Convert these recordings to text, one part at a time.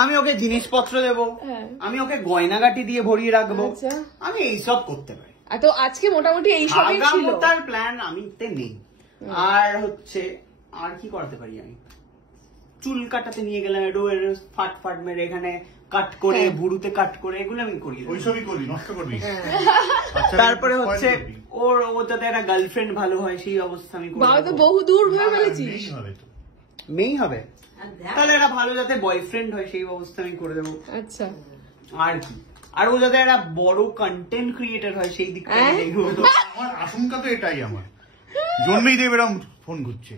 আমি ওকে জিনিসপত্র দেবো, আমি ওকে গয়নাগাটি দিয়ে ভরিয়ে রাখবো, আমি এইসব করতে পারি। তো আজকে মোটামুটি এইসবই ছিল তার প্ল্যান, আমি নেই। আর হচ্ছে আর কি করতে পারি, আমি চুল কাটাতে নিয়ে গেলাম, একটু ফাট ফাট মেরে এখানে কাট করে, বুড়ুতে কাট করে, এগুলো আমি করি, ওইসবই করবি, নষ্ট করবি। তারপরে হচ্ছে ওর যাতে একটা গার্লফ্রেন্ড ভালো হয় সেই অবস্থা আমি করি। বাবা তো বহু দূর ভেবে ফেলেছিস। মেয়েই হবে, তাহলে একটা ভালো যাতে বয়ফ্রেন্ড হয় সেই ব্যবস্থা আমি করে দেবো। আচ্ছা, আর কি, আর ও যাতে একটা বড় কন্টেন্ট ক্রিয়েটর হয় সেই দিকটা দেখবো। আমার আশঙ্কা তো এটাই, আমার জন্মেই দেব এরকম ফোন ঘুরছে,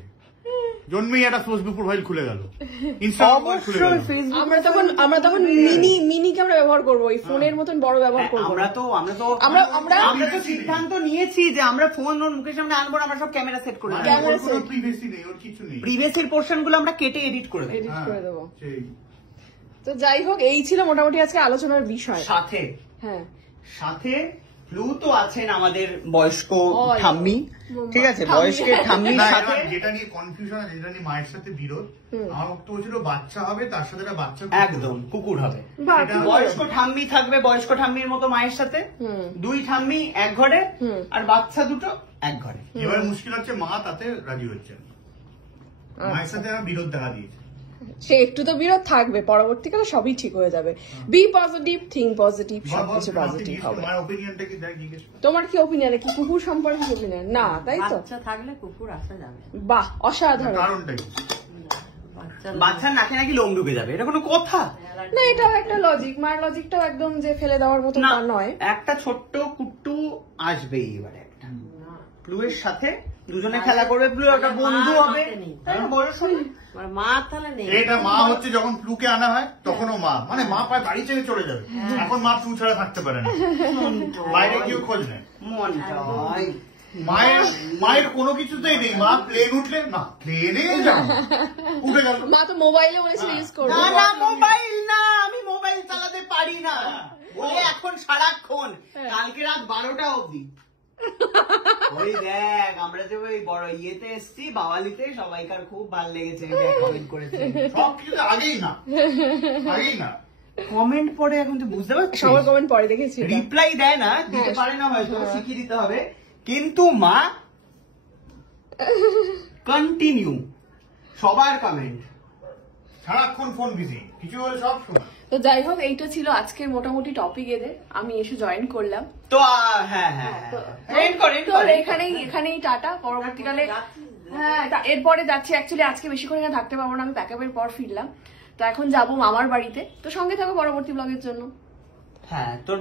জন্মেই একটা ফেসবুক প্রোফাইল খুলে গেল, ইনস্টাগ্রাম খুলে গেল। আমরা তখন মিনি ক্যামেরা ব্যবহার করবো, এই ফোনের মতন বড় ব্যবহার করবো। আমরা তো সিদ্ধান্ত নিয়েছি যে আমরা ফোন ওর মুখের সামনে আনবো, আমরা সব ক্যামেরা সেট করে দেবো, প্রিভেসি নেই, ওর কিছু নেই, প্রিভিয়াসের পোরশন গুলো আমরা কেটে এডিট করে দেবো। তো যাই হোক, এই ছিল মোটামুটি আজকে আলোচনার বিষয়। সাথে ফ্লু তো আছেন আমাদের বয়স্ক ঠাম্মি, ঠিক আছে, বয়স্কের ঠাম্মির সাথে যেটা নিয়ে কনফিউশন আছে, যেটা নিয়ে মায়ের সাথে বিরোধ, আমার বক্তব্য ছিল বাচ্চা হবে, তার সাথে একটা বাচ্চা একদম কুকুর হবে। বয়স্ক ঠাম্মি থাকবে বয়স্ক ঠাম্মির মতো মায়ের সাথে, দুই ঠাম্মি এক ঘরে, আর বাচ্চা দুটো এক ঘরে। এবার মুশকিল হচ্ছে মা তাতে রাজি হচ্ছে না, মায়ের সাথে বিরোধ দেখা দিয়েছে। সে একটু তো বিরোধ থাকবে, পরবর্তীকালে সবই ঠিক হয়ে যাবে। বি পজিটিভ, থিঙ্ক পজিটিভ, সবকিছু পজিটিভ হবে। তোমার কি ওপিনিয়ন, কি কুকুর সম্পর্কে ওপিনিয়ন? না, তাই তো, বাচ্চা থাকলে কুকুর আসা যাবে। বাহ, অসাধারণ। বাচ্চার নাকে নাকি লোম ঢুকে যাবে, এটা কোনো কথা না, এটাও একটা লজিক, মায়ের লজিকটাও একদম যে ফেলে দেওয়ার মতো তা নয়। একটা ছোট্ট কুট্টু আসবেই এবারে, একটা প্লুয়ের সাথে দুজনে খেলা করবে, প্লু একটা বন্ধু হবে, বয়স হলে মা তাহলে নেই। এটা মা হচ্ছে যখন প্লুকে আনা হয় তখনও মা, মানে মা প্রায় বাড়ি ছেড়ে চলে যাবে, এখন মা প্লু ছাড়া থাকতে পারে না, বাইরে কেউ খোঁজ নেয়। মায়ের কোনো কিছুতেই নেই, মা প্লেন উঠলে না, প্লেনে উঠে গেল, মা তো মোবাইলে বলেছিল ইউজ করবে। না মোবাইল না, আমি মোবাইল চালাতে পারি না বলে এখন সারাক্ষণ, কালকে রাত 12টা অবধি ওই দেখ, আমরা যে ওই বড় ইয়েতে এসছি বাওয়ালিতে, সবাইকার খুব ভালো লেগেছে, কমেন্ট করেছে, সব কিছু আগেই না কমেন্ট পড়ে, এখন তুই বুঝতে পারছিস, সবার কমেন্ট পড়ে দেখেছি, রিপ্লাই দেয় না, দিতে পারে না, হয়তো শিখিয়ে দিতে হবে, কিন্তু মা কন্টিনিউ সবার কমেন্ট, সারাক্ষণ ফোন বিজি, কিছু হলে সব সময়। তো যাই হোক, এইটা ছিল আজকের মোটামুটি টপিক, এদের আমি এসে জয়েন করলাম। তো হ্যাঁ এখানেই টাটা, পরবর্তীকালে হ্যাঁ এরপরে যাচ্ছি, অ্যাকচুয়ালি আজকে বেশি করে থাকতে পারবো না, আমি প্যাকআপের পর ফিরলাম, তো এখন যাবো মামার বাড়িতে, তো সঙ্গে থাকো পরবর্তী ব্লগের জন্য। হ্যাঁ, তোর